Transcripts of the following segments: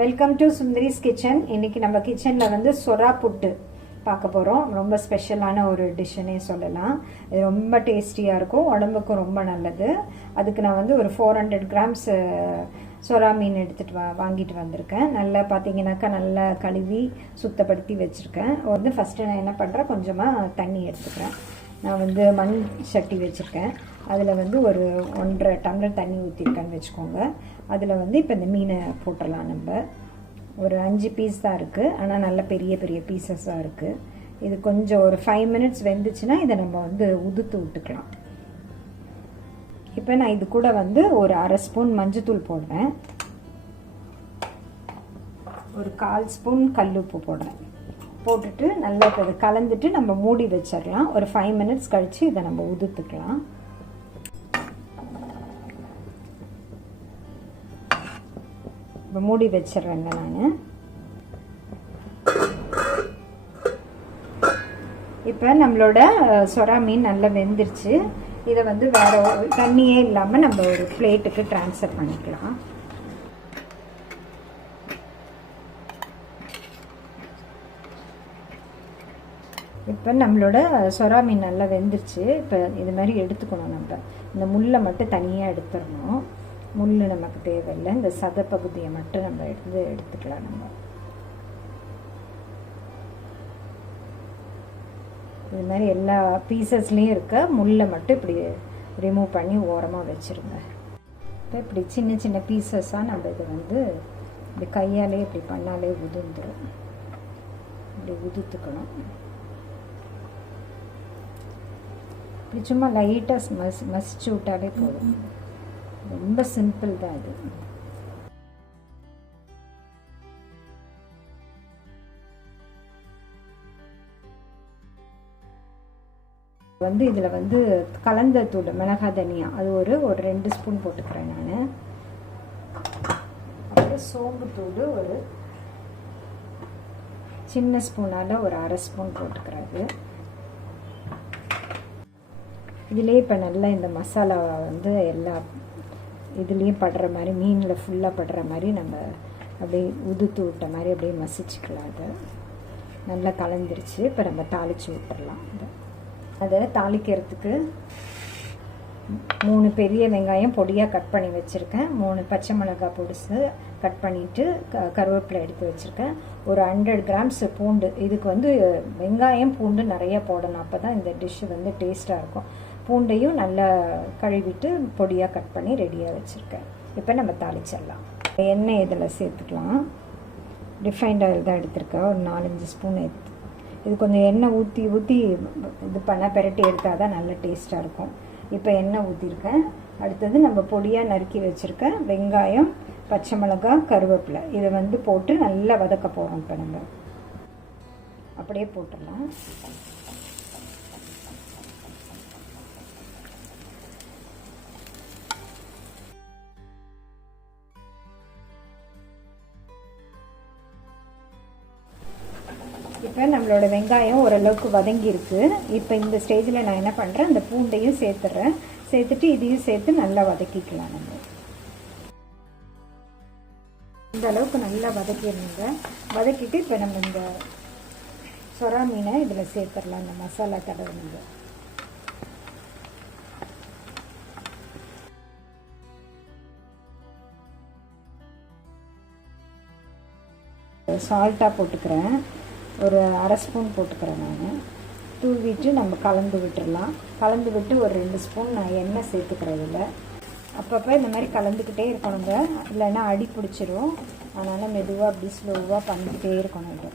Welcome to Sundari's kitchen. இன்னைக்கு நம்ம கிச்சனில் வந்து சொரா புட்டு பார்க்க போகிறோம். ரொம்ப ஸ்பெஷலான ஒரு டிஷ்ஷுன்னே சொல்லலாம். இது ரொம்ப டேஸ்டியாக இருக்கும், உடம்புக்கும் ரொம்ப நல்லது. அதுக்கு நான் வந்து ஒரு 400 கிராம்ஸ் சொரா மீன் வாங்கிட்டு வந்திருக்கேன். நல்லா பார்த்தீங்கன்னாக்கா நல்லா கழுவி சுத்தப்படுத்தி வச்சுருக்கேன். வந்து ஃபஸ்ட்டு நான் என்ன பண்ணுறேன், கொஞ்சமாக தண்ணி எடுத்துக்கிறேன். நான் வந்து மண் சட்டி வச்சுருக்கேன். அதில் வந்து ஒரு 1.5 டம்ளர் தண்ணி ஊற்றிருக்கேன்னு வச்சுக்கோங்க. அதில் வந்து இப்போ இந்த மீனை போட்டுடலாம். நம்ம ஒரு 5 பீஸ் தான் இருக்குது, ஆனால் நல்ல பெரிய பெரிய பீசஸாக இருக்குது. இது கொஞ்சம் ஒரு 5 மினிட்ஸ் வெந்துச்சுன்னா இதை நம்ம வந்து உதுத்து விட்டுக்கலாம். இப்போ நான் இது கூட வந்து ஒரு 1/2 ஸ்பூன் மஞ்சத்தூள் போடுறேன், ஒரு 1/4 ஸ்பூன் கல்லுப்பு போடுறேன். போட்டுட்டு நல்லா இப்போ இதை கலந்துட்டு நம்ம மூடி வச்சிடலாம். ஒரு 5 மினிட்ஸ் கழித்து இதை நம்ம உதுத்துக்கலாம். இப்போ மூடி வச்சிடுறேங்க நான். இப்போ நம்மளோட சொரா மீன் நல்லா வெந்துருச்சு. இதை வந்து வேற தண்ணியே இல்லாமல் நம்ம ஒரு பிளேட்டுக்கு ட்ரான்ஸ்ஃபர் பண்ணிக்கலாம். இப்போ நம்மளோட சொரா மீன் நல்லா வெந்துருச்சு. இப்போ இது மாதிரி எடுத்துக்கணும். நம்ம இந்த முள்ளை மட்டும் தனியாக எடுத்துடணும். முள் நமக்கு தேவையில்லை, இந்த சதை பகுதியை மட்டும் நம்ம எடுத்துக்கலாம். நம்ம இது மாதிரி எல்லா பீசஸ்லேயும் இருக்க முள்ளை மட்டும் இப்படி ரிமூவ் பண்ணி ஓரமாக வச்சுருங்க. இப்போ இப்படி சின்ன சின்ன பீசஸாக நம்ம இதை வந்து இப்படி கையாலே இப்படி பண்ணாலே உதிர்ந்துடும். இப்படி உதிர்த்துக்கணும். இப்படி சும்மா லைட்டாக மசிச்சு விட்டாலே போதும். ரொம்ப சிம்பிள் தான் இது. வந்து இதில் வந்து கலந்த தூள் மிளகாய் தனியா அது ஒரு 2 ஸ்பூன் போட்டுக்கிறேன் நான். அப்புறம் சோம்பு தூள் ஒரு சின்ன ஸ்பூனால் ஒரு 1/2 ஸ்பூன் போட்டுக்கிறது. இதுலேயே இப்போ நல்லா இந்த மசாலா வந்து எல்லா இதுலேயும் படுற மாதிரி, மீனில் ஃபுல்லாக படுற மாதிரி நம்ம அப்படியே உதுத்து விட்ட மாதிரி அப்படியே மசிச்சுக்கலாம். அதை நல்லா கலந்துருச்சு. இப்போ நம்ம தாளித்து விட்டுடலாம். அதை தாளிக்கிறதுக்கு 3 பெரிய வெங்காயம் பொடியாக கட் பண்ணி வச்சுருக்கேன். 3 பச்சை மிளகாய் பொடிசு கட் பண்ணிவிட்டு கருவேப்பிலை எடுத்து வச்சுருக்கேன். ஒரு 100 கிராம்ஸ் பூண்டு. இதுக்கு வந்து வெங்காயம் பூண்டு நிறைய போடணும், அப்போ தான் இந்த டிஷ்ஷு வந்து டேஸ்ட்டாக இருக்கும். பூண்டையும் நல்லா கழுவிட்டு பொடியாக கட் பண்ணி ரெடியாக வச்சுருக்கேன். இப்போ நம்ம தாளிச்சிடலாம். எண்ணெய் இதில் சேர்த்துக்கலாம். ரிஃபைண்ட் ஆயில் தான் எடுத்திருக்கேன், ஒரு 4-5 ஸ்பூன் எடுத்து. இது கொஞ்சம் எண்ணெய் ஊற்றி இது பண்ணால் பெரட்டி எடுத்தால் தான் நல்ல டேஸ்ட்டாக இருக்கும். இப்போ எண்ணெய் ஊற்றிருக்கேன். அடுத்தது நம்ம பொடியாக நறுக்கி வச்சுருக்கேன் வெங்காயம், பச்சை மிளகாய், கருவேப்பிலை இதை வந்து போட்டு நல்லா வதக்க போகிறோம். இப்போ நம்ம அப்படியே போட்டுடலாம். இப்போ நம்மளோட வெங்காயம் ஓரளவுக்கு வதங்கியிருக்கு. இப்போ இந்த ஸ்டேஜில் நான் என்ன பண்ணுறேன், அந்த பூண்டையும் சேர்த்துட்றேன். சேர்த்துட்டு இதையும் சேர்த்து நல்லா வதக்கிக்கலாம். நம்ம இந்த அளவுக்கு நல்லா வதக்கிடுங்க. வதக்கிட்டு இப்போ நம்ம இந்த சொரா மீனை இதில் சேர்த்துடலாம். இந்த மசாலா தடவுங்க. சால்ட்டாக போட்டுக்கிறேன், ஒரு 1/2 ஸ்பூன் போட்டுக்கிறேன் நான். தூவிட்டு நம்ம கலந்து விட்டுடலாம். கலந்து விட்டு ஒரு 2 ஸ்பூன் நான் எண்ணெய் சேர்த்துக்கிறேன். இதில் அப்பப்போ இந்த மாதிரி கலந்துக்கிட்டே இருக்கணுங்க, இல்லைன்னா அடி பிடிச்சிரும். அதனால் மெதுவாக அப்படி ஸ்லோவாக பண்ணிக்கிட்டே இருக்கணும். இது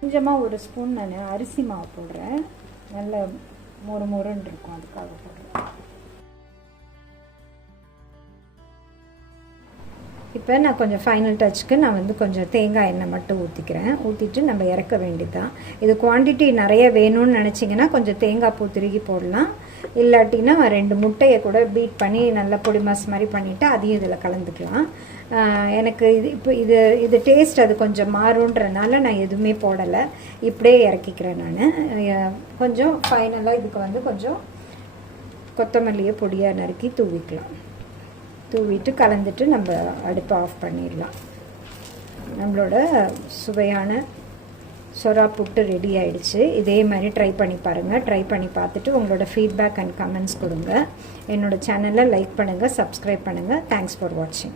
கொஞ்சமாக 1 ஸ்பூன் நான் அரிசி மாவு போடுறேன். நல்ல மொறுன்னு இருக்கும், அதுக்காக போடுறேன். இப்போ நான் கொஞ்சம் ஃபைனல் டச்சுக்கு நான் வந்து கொஞ்சம் தேங்காய் எண்ணெய் மட்டும் ஊற்றிக்கிறேன். ஊற்றிட்டு நம்ம இறக்க வேண்டியதுதான். இது குவான்டிட்டி நிறைய வேணும்னு நினச்சிங்கன்னா கொஞ்சம் தேங்காய் பூ திருகி போடலாம். இல்லாட்டினா 2 முட்டையை கூட பீட் பண்ணி நல்லா பொடி மாஸ் மாதிரி பண்ணிவிட்டு அதையும் இதில் கலந்துக்கலாம். எனக்கு இது டேஸ்ட் அது கொஞ்சம் மாறுன்றனால நான் எதுவுமே போடலை, இப்படியே இறக்கிக்கிறேன் நான். கொஞ்சம் ஃபைனலாக இதுக்கு வந்து கொஞ்சம் கொத்தமல்லியை பொடியாக நறுக்கி தூவிக்கலாம். தூவிட்டு கலந்துட்டு நம்ம அடுப்பை ஆஃப் பண்ணிடலாம். நம்மளோட சுவையான சொரா புட்டு ரெடி ஆயிடுச்சு. இதே மாதிரி ட்ரை பண்ணி பாருங்கள். ட்ரை பண்ணி பார்த்துட்டு உங்களோட ஃபீட்பேக் அண்ட் கமெண்ட்ஸ் கொடுங்க. என்னோட சேனலை லைக் பண்ணுங்கள், சப்ஸ்கிரைப் பண்ணுங்கள். தேங்க்ஸ் ஃபார் வாட்சிங்.